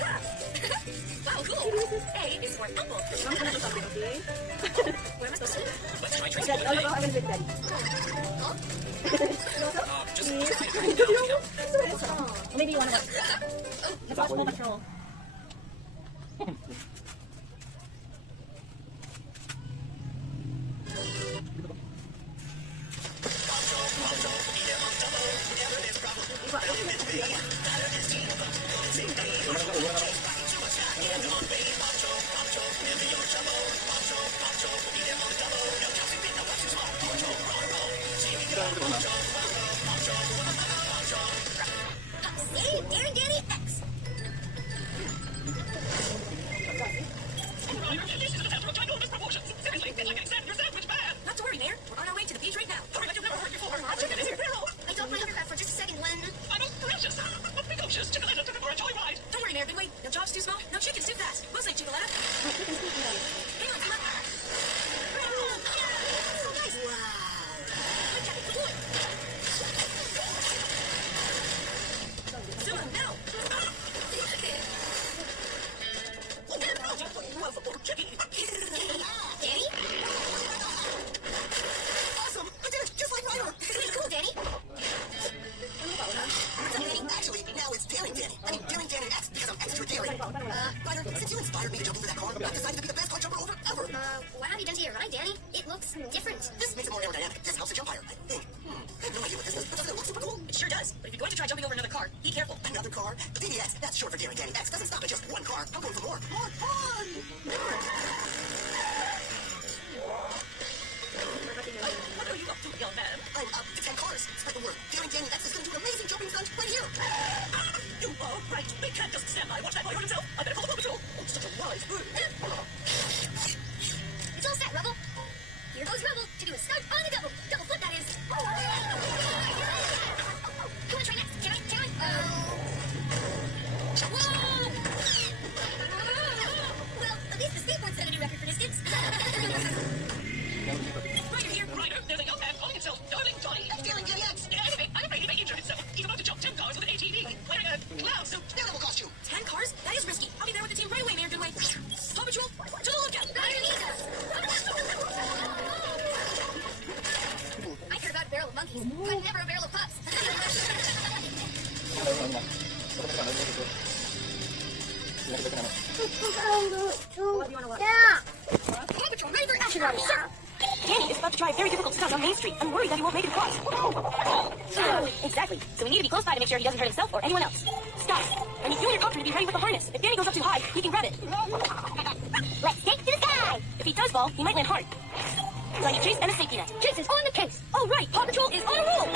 Wow, cool. A is for apple. Where am I supposed to live? Let's try tracing Dad, the oh, day. look, I'm gonna make Daddy. Huh? Just Please. try it now, you know? Or maybe you wanna watch. Let's watch Paw Patrol. Save Daring Danny X. This is an attempt to ginormous proportions. Seriously, it's like getting sand in your sandwich pan. Not to worry, Mayor. We're on our way to the beach right now. Hurry like you've never heard before. Chicken is your hero. I docked my hovercraft for just a second, Len. I'm a precious, precocious Chickaletta took it for a joy ride. Don't worry, Mayor Bigway. No job's too small. No chickens too fast. We'll say Chickaletta. Hey, Len, come on. So nice. Wow. Look at it. Good boy. Zuma, now. Chicky. Danny? Awesome! I did it just like Ryder! Pretty cool, Danny. What's up, Danny? Actually, now it's Daring Danny. I mean, Daring Danny X because I'm extra daring. Ryder, since you inspired me to jump over that car, I've decided to be the best car jumper over ever. What have you done to your ride, Danny? It looks different. This makes it more aerodynamic. This helps it jump higher, I think. I have no idea what this is, but doesn't it look super cool? It sure does. But if you're going to try jumping over another car, be careful. Another car? DDX, that's short for Daring Danny X. Doesn't stop at just one car. I'm going for more. More fun! What are you up to, young man? I'm up to 10 cars. Spread the word. Daring Danny X is going to do an amazing jumping stunt right here. You are right. We can't just stand by. Watch that boy hurt himself. I better call the Paw Patrol. Oh, such a wise bird. It's all set, Rubble. Here goes Rubble to do a stunt on the double. Double flip, that is. Who wanna try next? Can I? Whoa! Well, at least the skateboard set a new record for distance. Ryder here. Ryder, there's a young man calling himself Darling Johnny. That's Daring Danny X. Anyway, I'm afraid he may injure himself. He's about to jump 10 cars with an ATV, wearing a clown suit. Daredevil costume. 10 cars? That is risky. I'll be there with the team right away, Mayor Goodway. Paw Patrol, to the lookout. Ryder needs us. I heard about a barrel of monkeys, but never a barrel of pups. What do you wanna watch? Paw Patrol, ready for action, Rubble, sir. Danny is about to try a very difficult stunt on Main Street. I'm worried that he won't make it across. Exactly. So we need to be close by to make sure he doesn't hurt himself or anyone else. Stop. I need you and your copter to be ready with the harness. If Danny goes up too high, he can grab it. Let's take to the sky. If he does fall, he might land hard. So I need Chase and a safety net. Chase is on the case. Oh, right. Paw Patrol is on a roll.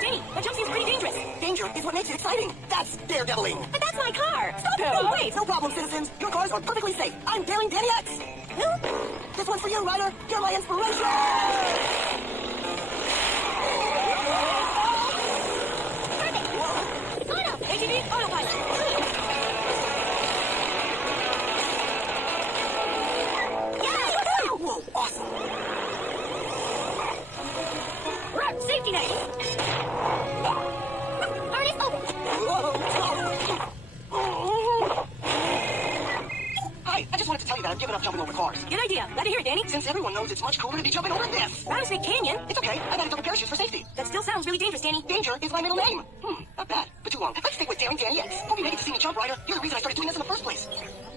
Danny, that jump seems pretty dangerous. Danger is what makes it exciting. That's daredeviling. But that's my car. Stop him. Oh, wait, no problem, citizens. Your cars are perfectly safe. I'm Daring Danny X. This one's for you, Ryder. You're my inspiration. Auto. ATV, autopilot. Whoa, awesome. Safety net. Harness open. Hi, I just wanted to tell you that I've given up jumping over cars. Good idea. Glad to hear it, Danny. Since everyone knows it's much cooler to be jumping over this. Rattlesnake Canyon? It's okay. I've added double parachutes for safety. That still sounds really dangerous, Danny. Danger is my middle name. Not bad, but too long. Let's stick with Daring Danny X. Hope you make it to see me jump, Ryder. You're the reason I started doing this in the first place.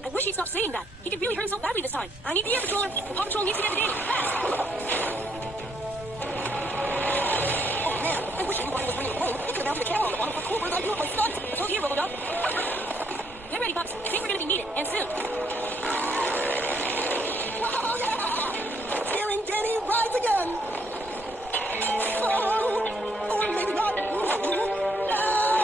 I wish he'd stop saying that. He could really hurt himself badly this time. I need the air patroller. The Paw Patrol needs to get to Danny. Fast. Oh man, I wish anybody was bringing a plane. It could have mounted a camera on the bottom for cool bird's eye view of my stunt. So here, Robodog. Get ready, pups. I think we're gonna be needed, and soon. Wow, yeah! Daring Danny rides again. Oh, or maybe not. Ah!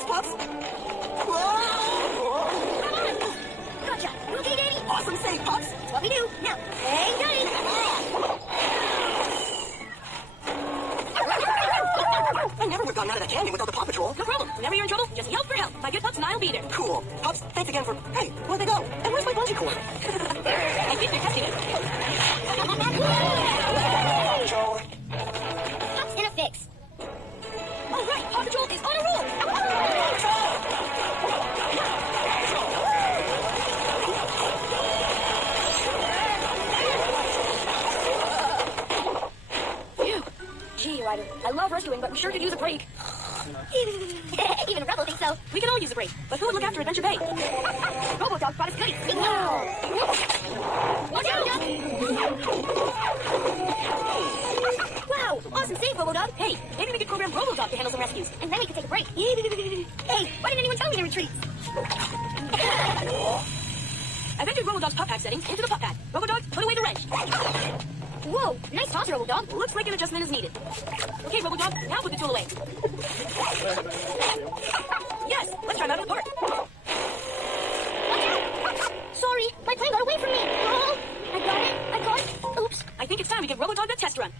Thanks, Pups. Gotcha. You okay, Danny? Awesome save, Pups. That's what we do. Now, hey, Danny. I never would have gotten out of that canyon without the Paw Patrol. No problem. Whenever you're in trouble, just yell for help. My good pups and I'll be there. Cool. Pups, thanks again for... Hey, where'd they go? And where's my bungee cord? I think they're testing it. Pups in a fix. All right, Paw Patrol is on a roll. Phew. Gee, Ryder, I love rescuing, but we sure could use a break. Even Rebel thinks so. We can all use a break, but who would look after Adventure Bay? Robodog brought us goodies. Watch out! Wow, awesome save, Robodog. Hey, maybe we could program Robodog to handle some rescues, and then we could take a break. Hey, why didn't anyone tell me to retreat? I've entered Robodog's pup pad settings into the pup pad. Robodog, put away the wrench. Whoa, nice toss, Robodog. Looks like an adjustment is needed. Okay, Robodog, now put the tool away. Yes, let's try that at the park. Sorry, my plane got away from me. Oh, I got it. Oops. I think it's time we give Robodog the test run.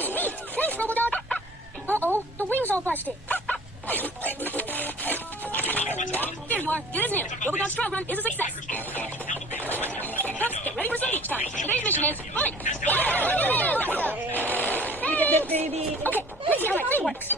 Sweet, thanks, Robodog. Uh-oh, the wing's all busted. There you are, good as new. Robodog's trial run is a success. Pups, get ready for some beach time. Today's mission is fun. Look at that baby. Okay, let's see how my plane works.